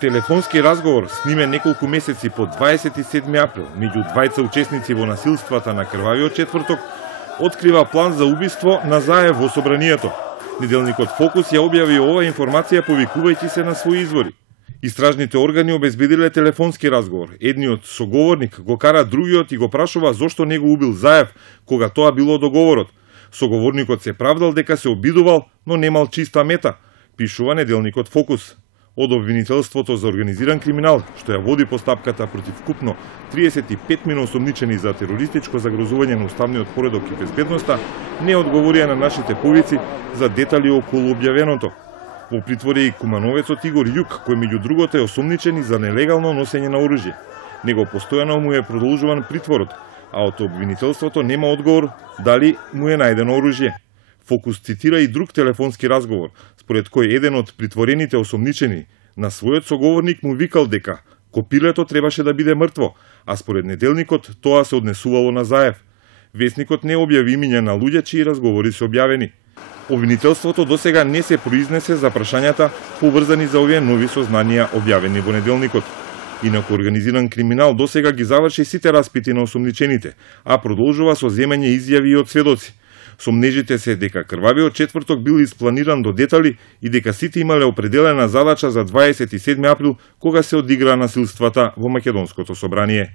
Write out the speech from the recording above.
Телефонски разговор снимен неколку месеци по 27 април меѓу двајца учесници во насилствата на крвавиот четврток открива план за убиство на Заев во собранието. Неделникот Фокус ја објави оваа информација повикувајќи се на своји извори. Истражните органи обезбедиле телефонски разговор. Едниот соговорник го кара другиот и го прашува зошто не го убил Заев кога тоа било договорот. Соговорникот се правдал дека се обидувал, но немал чиста мета, пишува неделникот Фокус. Од обвинителството за организиран криминал, што ја води постапката против купно 35 осомничени за терористичко загрозување на уставниот поредок и безбедноста, не одговорија на нашите повици за детали околу објавеното. Во притвор е и кумановецот Игор Јук, кој меѓу другото е осомничен за нелегално носење на оружје. Него постојано му е продолжуван притворот, а од обвинителството нема одговор дали му е најдено оружје. Фокус цитира и друг телефонски разговор, според кој еден од притворените осомничени на својот соговорник му викал дека копилето требаше да биде мртво, а според неделникот тоа се однесувало на Заев. Весникот не објави имиња на луѓе чии разговори се објавени. Обвинителството досега не се произнесе за прашањата поврзани за овие нови сознанија објавени во неделникот. Инаку организиран криминал досега ги заврши сите распити на осомничените, а продолжува со земање изјави и од сведоци. Сомнежите се дека крвавиот четврток бил испланиран до детали и дека сите имале определена задача за 27 април кога се одигра насилствата во Македонското собрание.